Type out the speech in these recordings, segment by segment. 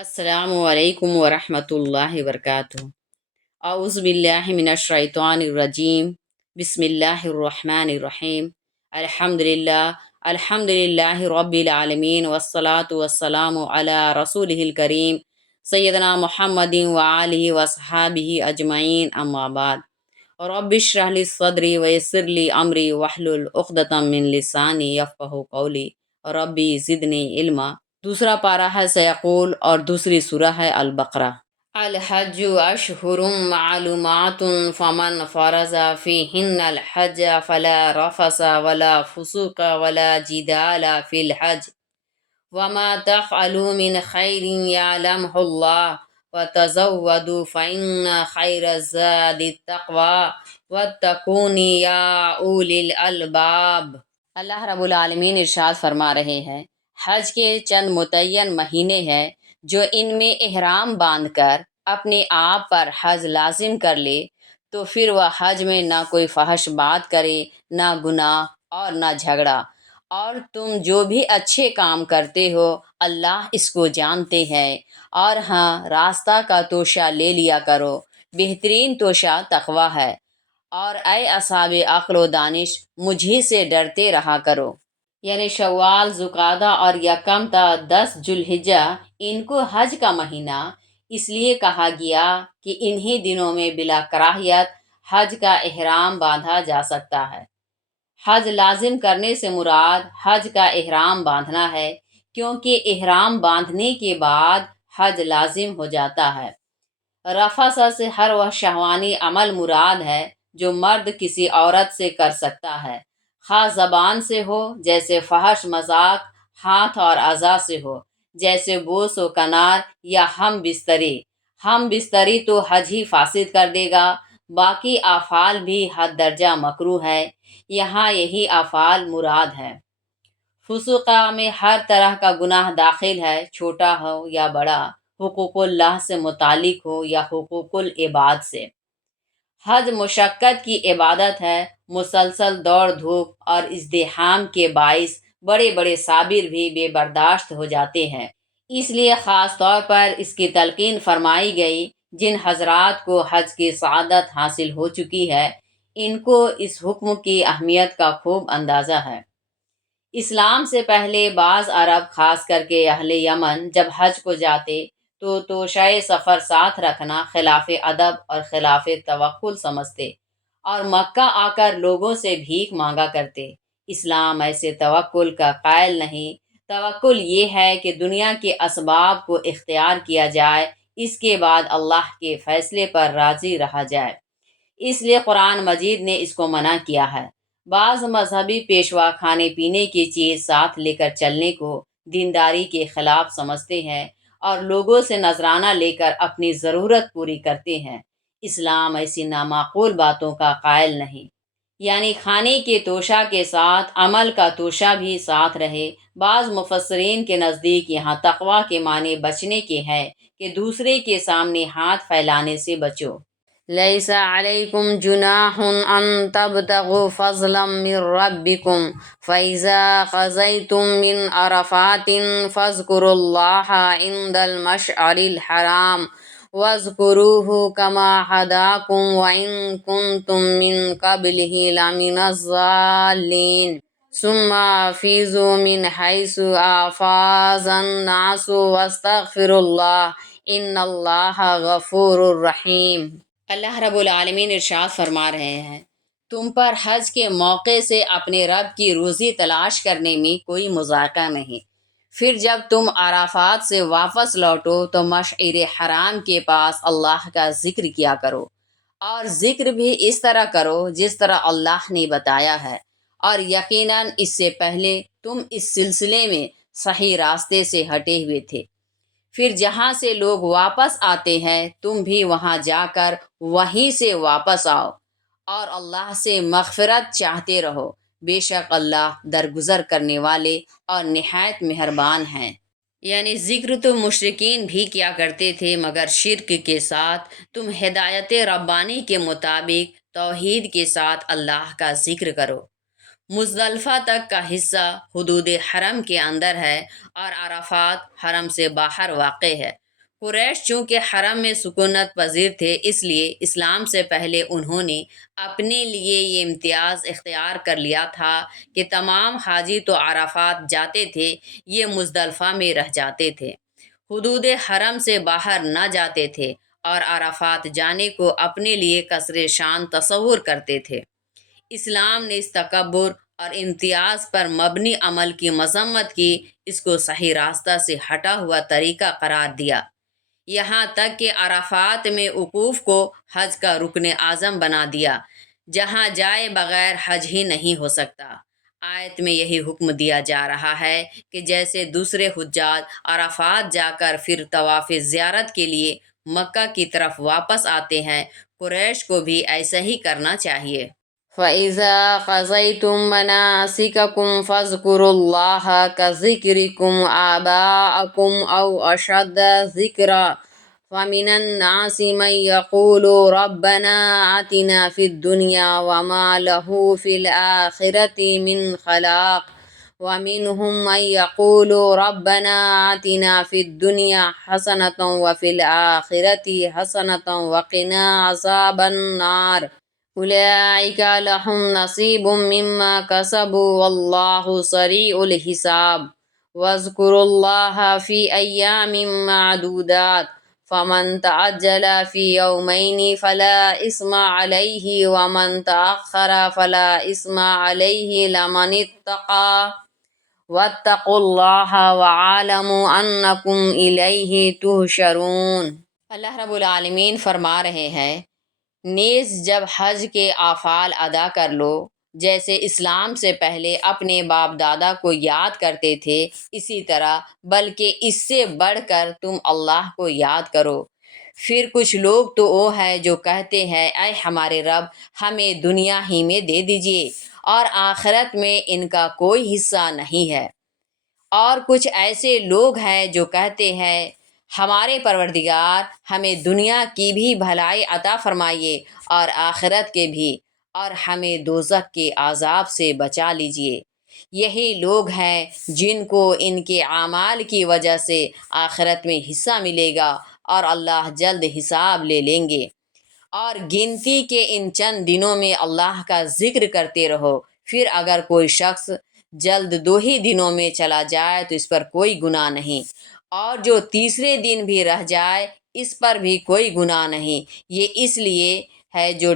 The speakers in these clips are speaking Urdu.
السلام علیکم ورحمۃ اللہ وبرکاتہ۔ اعوذ باللہ من الشیطان الرجیم، بسم اللہ الرحمن الرحیم۔ الحمد للہ رب العالمین، والصلاة والسلام علی رسولہ الکریم سیدنا محمد وآلہ وصحابہ اجمعین، اما بعد۔ رب اشرح لی صدری ویسر لی امری واحلل عقدۃ من لسانی یفقہوا قولی، ربی زدنی علما۔ دوسرا پارہ ہے سیقول اور دوسری سورہ ہے البقرہ۔ الحج اشہر معلومات فمن فرض فیہن الحج فلا رفث ولا فسوق ولا جدال فی الحج وما تفعلوا من خیر یعلمہ اللہ وتزودوا فإن خیر الزاد التقوی واتقون یا اولی الالباب۔ اللہ رب العالمین ارشاد فرما رہے ہیں، حج کے چند متعین مہینے ہیں، جو ان میں احرام باندھ کر اپنے آپ پر حج لازم کر لے تو پھر وہ حج میں نہ کوئی فحش بات کرے، نہ گناہ اور نہ جھگڑا، اور تم جو بھی اچھے کام کرتے ہو اللہ اس کو جانتے ہیں، اور ہاں راستہ کا توشہ لے لیا کرو، بہترین توشہ تقوی ہے، اور اے اصحاب عقل و دانش مجھی سے ڈرتے رہا کرو۔ یعنی شوال، ذوالقعدہ اور یکم تا 10 ذوالحجہ، ان کو حج کا مہینہ اس لیے کہا گیا کہ انہی دنوں میں بلا کراہیت حج کا احرام باندھا جا سکتا ہے۔ حج لازم کرنے سے مراد حج کا احرام باندھنا ہے، کیونکہ احرام باندھنے کے بعد حج لازم ہو جاتا ہے۔ رفث سے ہر وہ شہوانی عمل مراد ہے جو مرد کسی عورت سے کر سکتا ہے، خواہ زبان سے ہو جیسے فحش مذاق، ہاتھ اور اعضاء سے ہو جیسے بوس و کنار، یا ہم بستری تو حج ہی فاسد کر دے گا۔ باقی افعال بھی حد درجہ مکروہ ہے، یہاں یہی افعال مراد ہے۔ فسوقہ میں ہر طرح کا گناہ داخل ہے، چھوٹا ہو یا بڑا، حقوق اللہ سے متعلق ہو یا حقوق العباد سے۔ حج مشقت کی عبادت ہے، مسلسل دوڑ دھوپ اور ازدحام کے باعث بڑے بڑے صابر بھی بے برداشت ہو جاتے ہیں، اس لیے خاص طور پر اس کی تلقین فرمائی گئی۔ جن حضرات کو حج کی سعادت حاصل ہو چکی ہے، ان کو اس حکم کی اہمیت کا خوب اندازہ ہے۔ اسلام سے پہلے بعض عرب، خاص کر کے اہل یمن، جب حج کو جاتے تو توشہ سفر ساتھ رکھنا خلاف ادب اور خلاف توکل سمجھتے، اور مکہ آ کر لوگوں سے بھیک مانگا کرتے۔ اسلام ایسے توکل کا قائل نہیں۔ توکل یہ ہے کہ دنیا کے اسباب کو اختیار کیا جائے، اس کے بعد اللہ کے فیصلے پر راضی رہا جائے۔ اس لیے قرآن مجید نے اس کو منع کیا ہے۔ بعض مذہبی پیشوا کھانے پینے کی چیز ساتھ لے کر چلنے کو دینداری کے خلاف سمجھتے ہیں، اور لوگوں سے نذرانہ لے کر اپنی ضرورت پوری کرتے ہیں۔ اسلام ایسی نامعقول باتوں کا قائل نہیں۔ یعنی کھانے کے توشہ کے ساتھ عمل کا توشہ بھی ساتھ رہے۔ بعض مفسرین کے نزدیک یہاں تقوی کے معنی بچنے کے ہے کہ دوسرے کے سامنے ہاتھ پھیلانے سے بچو۔ لیس علیکم جناح ان تبتغوا فضلا من ربکم فاذا قضیتم من عرفات فاذکروا اللہ عند المشعر الحرام واذکروہ کما ہداکم وان کنتم من قبلہ لمن الضالین ثم افیضوا من حیث افاض الناس واستغفروا اللہ ان اللہ غفور رحیم۔ اللہ رب العالمین ارشاد فرما رہے ہیں، تم پر حج کے موقع سے اپنے رب کی روزی تلاش کرنے میں کوئی مذائقہ نہیں۔ پھر جب تم عرفات سے واپس لوٹو تو مشعر حرام کے پاس اللہ کا ذکر کیا کرو، اور ذکر بھی اس طرح کرو جس طرح اللہ نے بتایا ہے، اور یقیناً اس سے پہلے تم اس سلسلے میں صحیح راستے سے ہٹے ہوئے تھے۔ پھر جہاں سے لوگ واپس آتے ہیں تم بھی وہاں جا کر وہیں سے واپس آؤ، اور اللہ سے مغفرت چاہتے رہو، بے شک اللہ درگزر کرنے والے اور نہایت مہربان ہیں۔ یعنی ذکر تو مشرکین بھی کیا کرتے تھے، مگر شرک کے ساتھ۔ تم ہدایت ربانی کے مطابق توحید کے ساتھ اللہ کا ذکر کرو۔ مزدلفہ تک کا حصہ حدود حرم کے اندر ہے، اور عرفات حرم سے باہر واقع ہے۔ قریش چونکہ حرم میں سکونت پذیر تھے، اس لیے اسلام سے پہلے انہوں نے اپنے لیے یہ امتیاز اختیار کر لیا تھا کہ تمام حاجی تو عرفات جاتے تھے، یہ مزدلفہ میں رہ جاتے تھے، حدود حرم سے باہر نہ جاتے تھے اور عرفات جانے کو اپنے لیے کثر شان تصور کرتے تھے۔ اسلام نے اس تکبر اور امتیاز پر مبنی عمل کی مذمت کی، اس کو صحیح راستہ سے ہٹا ہوا طریقہ قرار دیا، یہاں تک کہ عرفات میں وقوف کو حج کا رکن اعظم بنا دیا، جہاں جائے بغیر حج ہی نہیں ہو سکتا۔ آیت میں یہی حکم دیا جا رہا ہے کہ جیسے دوسرے حجاج عرفات جا کر پھر طواف زیارت کے لیے مکہ کی طرف واپس آتے ہیں، قریش کو بھی ایسا ہی کرنا چاہیے۔ فَإِذَا قَضَيْتُم مَّنَاسِكَكُمْ فَاذْكُرُوا اللَّهَ كَذِكْرِكُمْ آبَاءَكُمْ أَوْ أَشَدَّ ذِكْرًا فَمِنَ النَّاسِ مَن يَقُولُ رَبَّنَا آتِنَا فِي الدُّنْيَا وَمَا لَهُ فِي الْآخِرَةِ مِنْ خَلَاقٍ وَمِنْهُم مَّن يَقُولُ رَبَّنَا آتِنَا فِي الدُّنْيَا حَسَنَةً وَفِي الْآخِرَةِ حَسَنَةً وَقِنَا عَذَابَ النَّارِ أُولَٰئِكَ لَهُمْ نَصِيبٌ مِّمَّا كَسَبُوا وَاللَّهُ سَرِيعُ الْحِسَابِ وَاذْكُرُوا اللَّهَ فِي أَيَّامٍ مَّعْدُودَاتٍ فَمَن تَعَجَّلَ فِي يَوْمَيْنِ فَلَا إِثْمَ عَلَيْهِ وَمَن تَأَخَّرَ فَلَا إِثْمَ عَلَيْهِ لَمَنِ اتَّقَىٰ وَاتَّقُوا اللَّهَ وَاعْلَمُوا أَنَّكُمْ إِلَيْهِ تُحْشَرُونَ۔ اللہ رب العالمین فرما رہے ہیں، نیز جب حج کے افعال ادا کر لو، جیسے اسلام سے پہلے اپنے باپ دادا کو یاد کرتے تھے، اسی طرح بلکہ اس سے بڑھ کر تم اللہ کو یاد کرو۔ پھر کچھ لوگ تو وہ ہیں جو کہتے ہیں، اے ہمارے رب، ہمیں دنیا ہی میں دے دیجیے اور آخرت میں ان کا کوئی حصہ نہیں ہے۔ اور کچھ ایسے لوگ ہیں جو کہتے ہیں، ہمارے پروردگار، ہمیں دنیا کی بھی بھلائی عطا فرمائیے اور آخرت کے بھی، اور ہمیں دوزخ کے عذاب سے بچا لیجیے۔ یہی لوگ ہیں جن کو ان کے اعمال کی وجہ سے آخرت میں حصہ ملے گا اور اللہ جلد حساب لے لیں گے۔ اور گنتی کے ان چند دنوں میں اللہ کا ذکر کرتے رہو، پھر اگر کوئی شخص جلد 2 ہی دنوں میں چلا جائے تو اس پر کوئی گناہ نہیں، اور جو تیسرے دن بھی رہ جائے اس پر بھی کوئی گناہ نہیں۔ یہ اس لیے ہے جو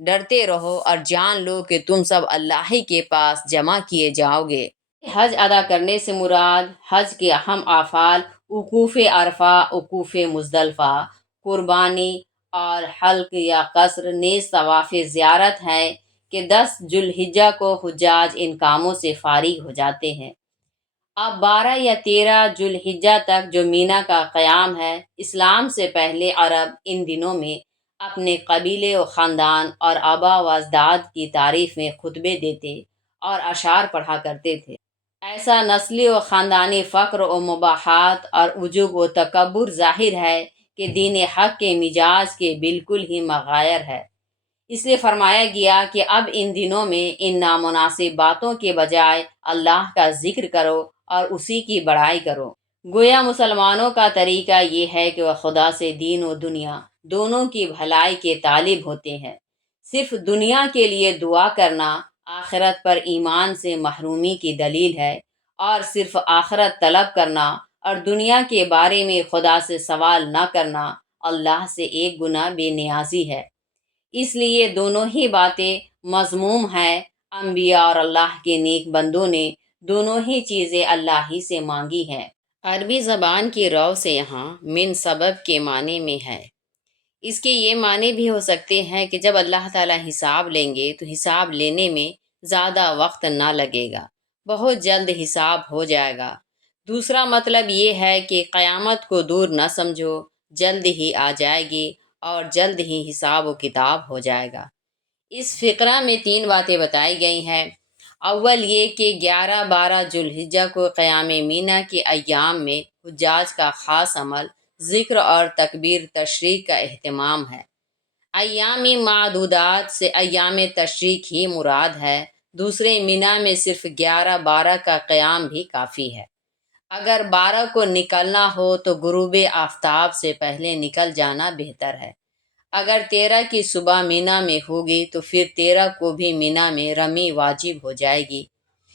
ڈرتے رہو اور جان لو کہ تم سب اللہ ہی کے پاس جمع کیے جاؤ گے۔ حج ادا کرنے سے مراد حج کے اہم افعال وقوف عرفہ، وقوف مزدلفہ، قربانی اور حلق یا قصر، نیز طواف زیارت ہے کہ 10 ذی الحجہ کو حجاج ان کاموں سے فارغ ہو جاتے ہیں۔ اب 12 یا 13 ذی الحجہ تک جو مینا کا قیام ہے، اسلام سے پہلے عرب ان دنوں میں اپنے قبیلے و خاندان اور آبا و اجداد کی تعریف میں خطبے دیتے اور اشعار پڑھا کرتے تھے۔ ایسا نسلی و خاندانی فخر و مباحات اور عجب و تکبر ظاہر ہے کہ دین حق کے مزاج کے بالکل ہی مغایر ہے۔ اس لیے فرمایا گیا کہ اب ان دنوں میں ان نامناسب باتوں کے بجائے اللہ کا ذکر کرو اور اسی کی بڑائی کرو۔ گویا مسلمانوں کا طریقہ یہ ہے کہ وہ خدا سے دین و دنیا دونوں کی بھلائی کے طالب ہوتے ہیں۔ صرف دنیا کے لیے دعا کرنا آخرت پر ایمان سے محرومی کی دلیل ہے، اور صرف آخرت طلب کرنا اور دنیا کے بارے میں خدا سے سوال نہ کرنا اللہ سے ایک گنا بے نیازی ہے۔ اس لیے دونوں ہی باتیں مذموم ہیں۔ انبیاء اور اللہ کے نیک بندوں نے دونوں ہی چیزیں اللہ ہی سے مانگی ہیں۔ عربی زبان کی رو سے یہاں من سبب کے معنی میں ہے۔ اس کے یہ معنی بھی ہو سکتے ہیں کہ جب اللہ تعالیٰ حساب لیں گے تو حساب لینے میں زیادہ وقت نہ لگے گا، بہت جلد حساب ہو جائے گا۔ دوسرا مطلب یہ ہے کہ قیامت کو دور نہ سمجھو، جلد ہی آ جائے گی اور جلد ہی حساب و کتاب ہو جائے گا۔ اس فقرہ میں 3 باتیں بتائی گئی ہیں۔ اول یہ کہ 11 12 ذی الحجہ کو قیام مینا کے ایام میں حجاج کا خاص عمل ذکر اور تکبیر تشریق کا اہتمام ہے۔ ایام معدودات سے ایام تشریق ہی مراد ہے۔ دوسرے مینا میں صرف 11 12 کا قیام بھی کافی ہے۔ اگر 12 کو نکلنا ہو تو غروب آفتاب سے پہلے نکل جانا بہتر ہے۔ اگر 13 کی صبح مینا میں ہوگی تو پھر 13 کو بھی مینا میں رمی واجب ہو جائے گی۔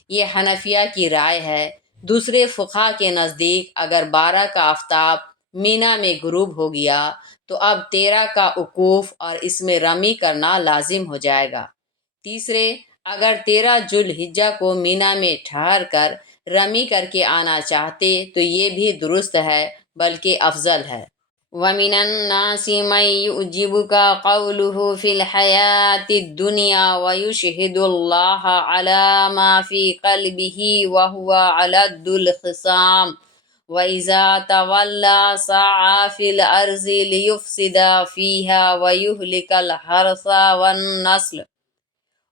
یہ حنفیہ کی رائے ہے۔ دوسرے فقہا کے نزدیک اگر 12 کا آفتاب مینا میں غروب ہو گیا تو اب 13 کا وقوف اور اس میں رمی کرنا لازم ہو جائے گا۔ تیسرے، اگر 13 ذوالحجہ کو مینا میں ٹھہر کر رمی کر کے آنا چاہتے تو یہ بھی درست ہے بلکہ افضل ہے۔ وَمِنَ النَّاسِ مَن يُعْجِبُكَ قَوْلُهُ فِي الْحَيَاةِ الدُّنْيَا وَيُشْهِدُ اللَّهَ عَلَى مَا فِي قَلْبِهِ وَهُوَ أَلَدُّ الْخِصَامِ وَإِذَا تَوَلَّى سَعَىٰ فِي الْأَرْضِ لِيُفْسِدَ فِيهَا وَيُهْلِكَ الْحَرْثَ وَالنَّسْلَ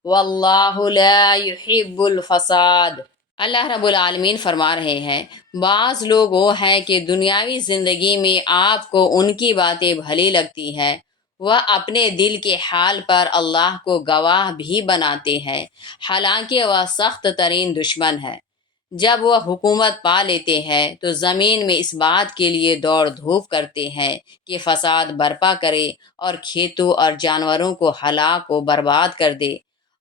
وَاللَّهُ لَا يُحِبُّ الْفَسَادَ۔ اللہ رب العالمین فرما رہے ہیں، بعض لوگ وہ ہیں کہ دنیاوی زندگی میں آپ کو ان کی باتیں بھلی لگتی ہیں، وہ اپنے دل کے حال پر اللہ کو گواہ بھی بناتے ہیں، حالانکہ وہ سخت ترین دشمن ہے۔ جب وہ حکومت پا لیتے ہیں تو زمین میں اس بات کے لیے دوڑ دھوپ کرتے ہیں کہ فساد برپا کرے اور کھیتوں اور جانوروں کو ہلاک و برباد کر دے،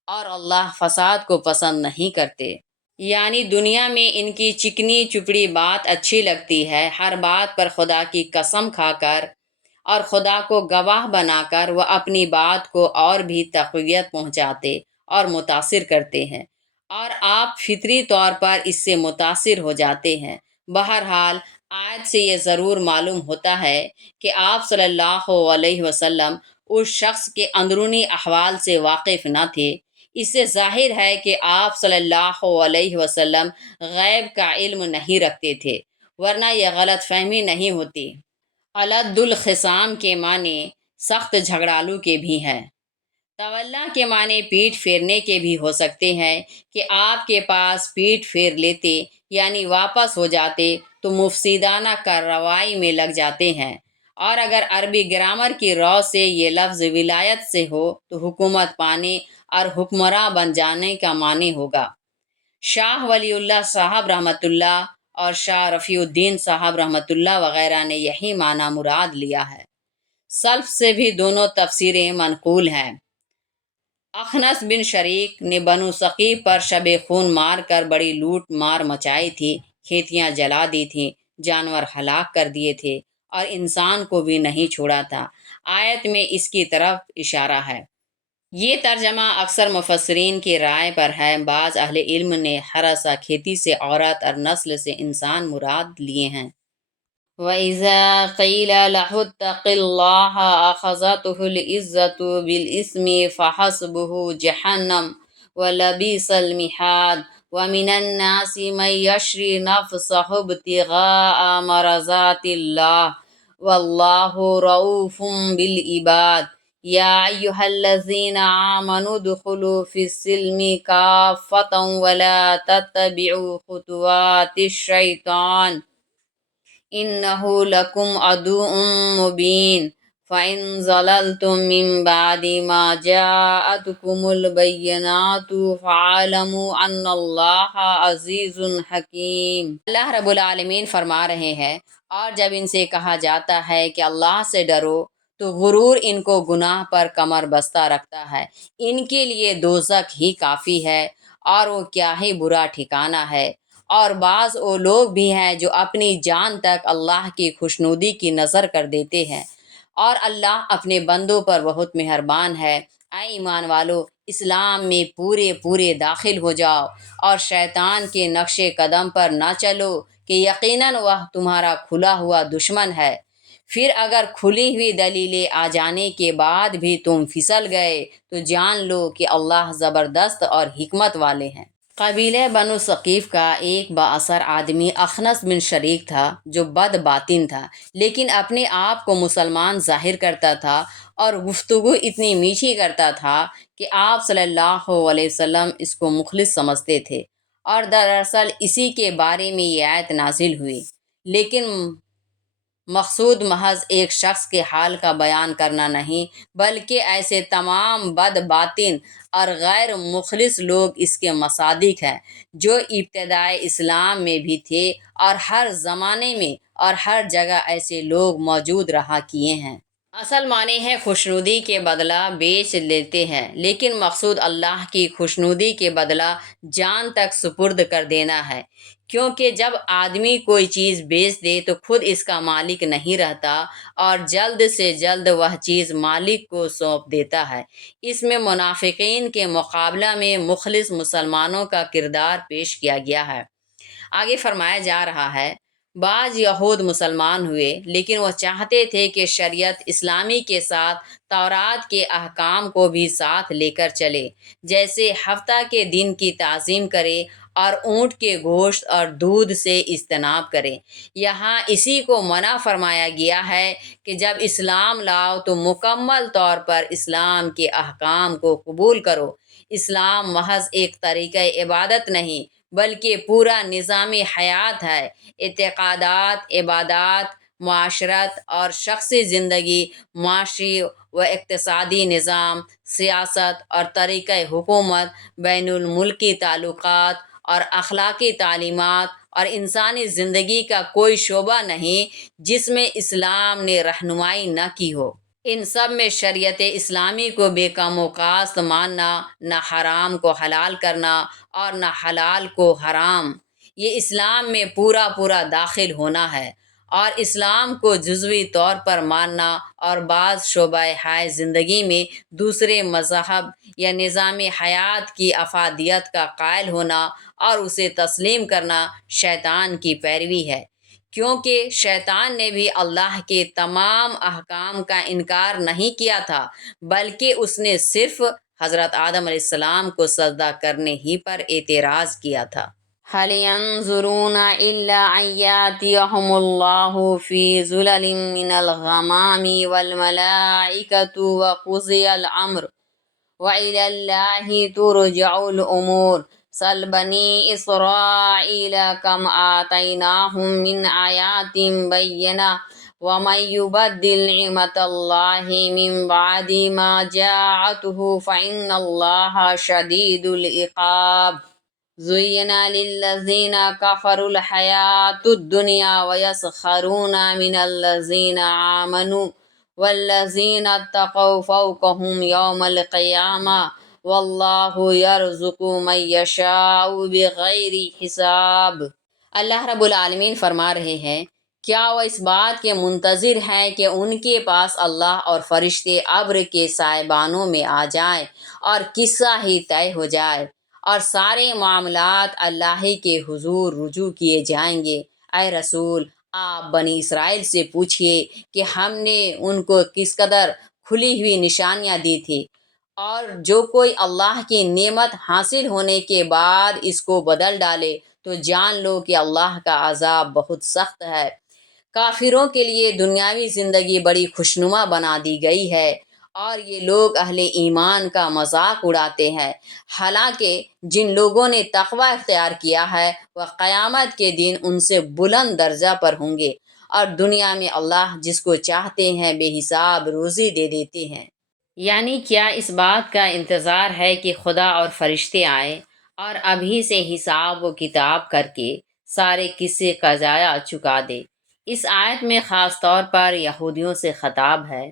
اور اللہ فساد کو پسند نہیں کرتے۔ یعنی دنیا میں ان کی چکنی چپڑی بات اچھی لگتی ہے، ہر بات پر خدا کی قسم کھا کر اور خدا کو گواہ بنا کر وہ اپنی بات کو اور بھی تقویت پہنچاتے اور متاثر کرتے ہیں، اور آپ فطری طور پر اس سے متاثر ہو جاتے ہیں۔ بہرحال آیت سے یہ ضرور معلوم ہوتا ہے کہ آپ صلی اللہ علیہ وسلم اس شخص کے اندرونی احوال سے واقف نہ تھے۔ اس سے ظاہر ہے کہ آپ صلی اللہ علیہ وسلم غیب کا علم نہیں رکھتے تھے، ورنہ یہ غلط فہمی نہیں ہوتی۔ الد الخصام کے معنی سخت جھگڑالو کے بھی ہیں۔ تولا کے معنی پیٹھ پھیرنے کے بھی ہو سکتے ہیں کہ آپ کے پاس پیٹھ پھیر لیتے، یعنی واپس ہو جاتے تو مفسدانہ کارروائی میں لگ جاتے ہیں۔ اور اگر عربی گرامر کی رو سے یہ لفظ ولایت سے ہو تو حکومت پانے اور حکمراں بن جانے کا معنی ہوگا۔ شاہ ولی اللہ صاحب رحمۃ اللہ اور شاہ رفیع الدین صاحب رحمۃ اللہ وغیرہ نے یہی معنی مراد لیا ہے۔ سلف سے بھی دونوں تفسیریں منقول ہیں۔ اخنس بن شریک نے بنو ثقیف پر شب خون مار کر بڑی لوٹ مار مچائی تھی، کھیتیاں جلا دی تھیں، جانور ہلاک کر دیے تھے اور انسان کو بھی نہیں چھوڑا تھا۔ آیت میں اس کی طرف اشارہ ہے۔ یہ ترجمہ اکثر مفسرین کی رائے پر ہے۔ بعض اہل علم نے حرثہ کھیتی سے عورت اور نسل سے انسان مراد لیے ہیں۔ وَإِذَا قِيلَ لَهُ اتَّقِ اللَّهَ أَخَذَتْهُ الْعِزَّةُ بِالْإِثْمِ فَحَسْبُهُ جَهَنَّمُ وَلَبِئْسَ الْمِهَادُ وَمِنَ النَّاسِ مَن يَشْرِي نَفْسَهُ ابْتِغَاءَ مَرْضَاتِ اللَّهِ وَاللَّهُ رَءُوفٌ بِالْعِبَادِ يَا أَيُّهَا الَّذِينَ آمَنُوا ادْخُلُوا فِي السِّلْمِ كَافَّةً وَلَا تَتَّبِعُوا خُطُوَاتِ الشَّيْطَانِ إِنَّهُ لَكُمْ عَدُوٌّ مُّبِينٌ فَإِن زَلَلْتُم مِّن بَعْدِ مَا جَاءَتْكُمُ الْبَيِّنَاتُ فَاعْلَمُوا أَنَّ اللَّهَ عَزِيزٌ حَكِيمٌ۔ اللہ رب العالمین فرما رہے ہیں، اور جب ان سے کہا جاتا ہے کہ اللہ سے ڈرو تو غرور ان کو گناہ پر کمر بستہ رکھتا ہے۔ ان کے لیے دوزخ ہی کافی ہے اور وہ کیا ہی برا ٹھکانہ ہے۔ اور بعض وہ لوگ بھی ہیں جو اپنی جان تک اللہ کی خوشنودی کی نظر کر دیتے ہیں، اور اللہ اپنے بندوں پر بہت مہربان ہے۔ اے ایمان والو، اسلام میں پورے داخل ہو جاؤ اور شیطان کے نقش قدم پر نہ چلو کہ یقیناً وہ تمہارا کھلا ہوا دشمن ہے۔ پھر اگر کھلی ہوئی دلیلیں آ جانے کے بعد بھی تم پھسل گئے تو جان لو کہ اللہ زبردست اور حکمت والے ہیں۔ قبیلہ بنو ثقیف کا ایک بااثر آدمی اخنس بن شریک تھا جو بد باطن تھا، لیکن اپنے آپ کو مسلمان ظاہر کرتا تھا اور گفتگو اتنی میٹھی کرتا تھا کہ آپ صلی اللہ علیہ وسلم اس کو مخلص سمجھتے تھے، اور دراصل اسی کے بارے میں یہ آیت نازل ہوئی۔ لیکن مقصود محض ایک شخص کے حال کا بیان کرنا نہیں، بلکہ ایسے تمام بد باطن اور غیر مخلص لوگ اس کے مصادق ہیں جو ابتدائے اسلام میں بھی تھے، اور ہر زمانے میں اور ہر جگہ ایسے لوگ موجود رہا کیے ہیں۔ اصل معنی ہے خوشنودی کے بدلہ بیچ لیتے ہیں، لیکن مقصود اللہ کی خوشنودی کے بدلہ جان تک سپرد کر دینا ہے، کیونکہ جب آدمی کوئی چیز بیچ دے تو خود اس کا مالک نہیں رہتا اور جلد سے جلد وہ چیز مالک کو سونپ دیتا ہے۔ اس میں منافقین کے مقابلہ میں مخلص مسلمانوں کا کردار پیش کیا گیا ہے۔ آگے فرمایا جا رہا ہے، بعض یہود مسلمان ہوئے، لیکن وہ چاہتے تھے کہ شریعت اسلامی کے ساتھ تورات کے احکام کو بھی ساتھ لے کر چلے، جیسے ہفتہ کے دن کی تعظیم کرے اور اونٹ کے گوشت اور دودھ سے اجتناب کرے۔ یہاں اسی کو منع فرمایا گیا ہے کہ جب اسلام لاؤ تو مکمل طور پر اسلام کے احکام کو قبول کرو۔ اسلام محض ایک طریقہ عبادت نہیں، بلکہ پورا نظام حیات ہے۔ اعتقادات، عبادات، معاشرت اور شخصی زندگی، معاشی و اقتصادی نظام، سیاست اور طریقہ حکومت، بین الملکی تعلقات اور اخلاقی تعلیمات اور انسانی زندگی کا کوئی شعبہ نہیں جس میں اسلام نے رہنمائی نہ کی ہو۔ ان سب میں شریعت اسلامی کو بے کم و کاست ماننا، نہ حرام کو حلال کرنا اور نہ حلال کو حرام، یہ اسلام میں پورا پورا داخل ہونا ہے، اور اسلام کو جزوی طور پر ماننا اور بعض شعبہ ہائے زندگی میں دوسرے مذہب یا نظام حیات کی افادیت کا قائل ہونا اور اسے تسلیم کرنا شیطان کی پیروی ہے، کیونکہ شیطان نے بھی اللہ کے تمام احکام کا انکار نہیں کیا تھا، بلکہ اس نے صرف حضرت آدم علیہ السلام کو سجدہ کرنے ہی پر اعتراض کیا تھا۔ هل ينظرون إلا أن يأتيهم الله في ظلل من الغمام والملائكة وقضي الأمر وإلى الله ترجع الأمور سل بني إسرائيل كم آتيناهم من آيات بينة ومن يبدل نعمة الله من بعد ما جاءته فإن الله شديد العقاب زين للذين كفروا الحياة الدنيا ويسخرون من الذين آمنوا والذين اتقوا فوقهم يوم القيامة والله يرزق من يشاء بغیر حساب۔ اللہ رب العالمین فرما رہے ہیں، کیا وہ اس بات کے منتظر ہیں کہ ان کے پاس اللہ اور فرشتے ابر کے سائبانوں میں آ جائیں اور قصہ ہی طے ہو جائے اور سارے معاملات اللہ ہی کے حضور رجوع کیے جائیں گے؟ اے رسول، آپ بنی اسرائیل سے پوچھئے کہ ہم نے ان کو کس قدر کھلی ہوئی نشانیاں دی تھی، اور جو کوئی اللہ کی نعمت حاصل ہونے کے بعد اس کو بدل ڈالے تو جان لو کہ اللہ کا عذاب بہت سخت ہے۔ کافروں کے لیے دنیاوی زندگی بڑی خوشنما بنا دی گئی ہے، اور یہ لوگ اہل ایمان کا مذاق اڑاتے ہیں، حالانکہ جن لوگوں نے تقوی اختیار کیا ہے وہ قیامت کے دن ان سے بلند درجہ پر ہوں گے، اور دنیا میں اللہ جس کو چاہتے ہیں بے حساب روزی دے دیتے ہیں۔ یعنی کیا اس بات کا انتظار ہے کہ خدا اور فرشتے آئیں اور ابھی سے حساب و کتاب کر کے سارے قصے قضایا چکا دے؟ اس آیت میں خاص طور پر یہودیوں سے خطاب ہے۔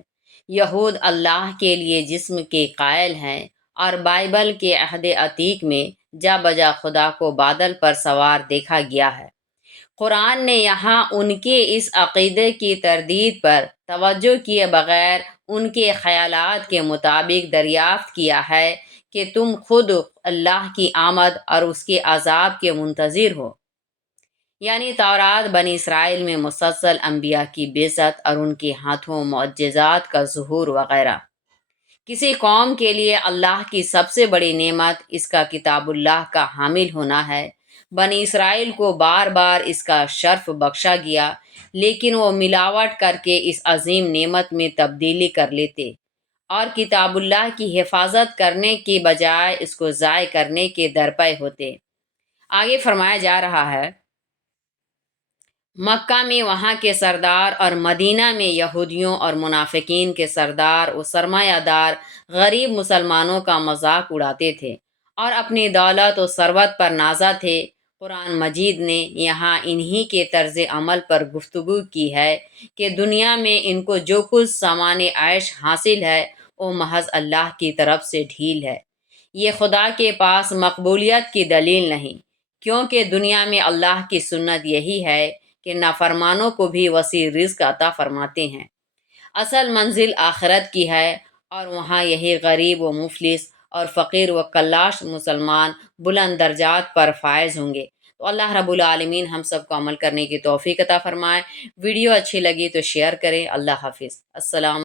یہود اللہ کے لیے جسم کے قائل ہیں، اور بائبل کے عہد عتیق میں جا بجا خدا کو بادل پر سوار دیکھا گیا ہے۔ قرآن نے یہاں ان کے اس عقیدے کی تردید پر توجہ کیے بغیر ان کے خیالات کے مطابق دریافت کیا ہے کہ تم خود اللہ کی آمد اور اس کے عذاب کے منتظر ہو۔ یعنی تورات بنی اسرائیل میں مسلسل انبیاء کی بعثت اور ان کے ہاتھوں معجزات کا ظہور وغیرہ۔ کسی قوم کے لیے اللہ کی سب سے بڑی نعمت اس کا کتاب اللہ کا حامل ہونا ہے۔ بنی اسرائیل کو بار بار اس کا شرف بخشا گیا، لیکن وہ ملاوٹ کر کے اس عظیم نعمت میں تبدیلی کر لیتے اور کتاب اللہ کی حفاظت کرنے کی بجائے اس کو ضائع کرنے کے درپے ہوتے۔ آگے فرمایا جا رہا ہے، مکہ میں وہاں کے سردار اور مدینہ میں یہودیوں اور منافقین کے سردار و سرمایہ دار غریب مسلمانوں کا مذاق اڑاتے تھے اور اپنی دولت و ثروت پر نازا تھے۔ قرآن مجید نے یہاں انہی کے طرز عمل پر گفتگو کی ہے کہ دنیا میں ان کو جو کچھ سامان عیش حاصل ہے وہ محض اللہ کی طرف سے ڈھیل ہے، یہ خدا کے پاس مقبولیت کی دلیل نہیں، کیونکہ دنیا میں اللہ کی سنت یہی ہے کہ نافرمانوں کو بھی وسیع رزق عطا فرماتے ہیں۔ اصل منزل آخرت کی ہے اور وہاں یہی غریب و مفلس اور فقیر و کلاش مسلمان بلند درجات پر فائز ہوں گے۔ تو اللہ رب العالمین ہم سب کو عمل کرنے کی توفیق عطا فرمائے۔ ویڈیو اچھی لگی تو شیئر کریں۔ اللہ حافظ۔ السلام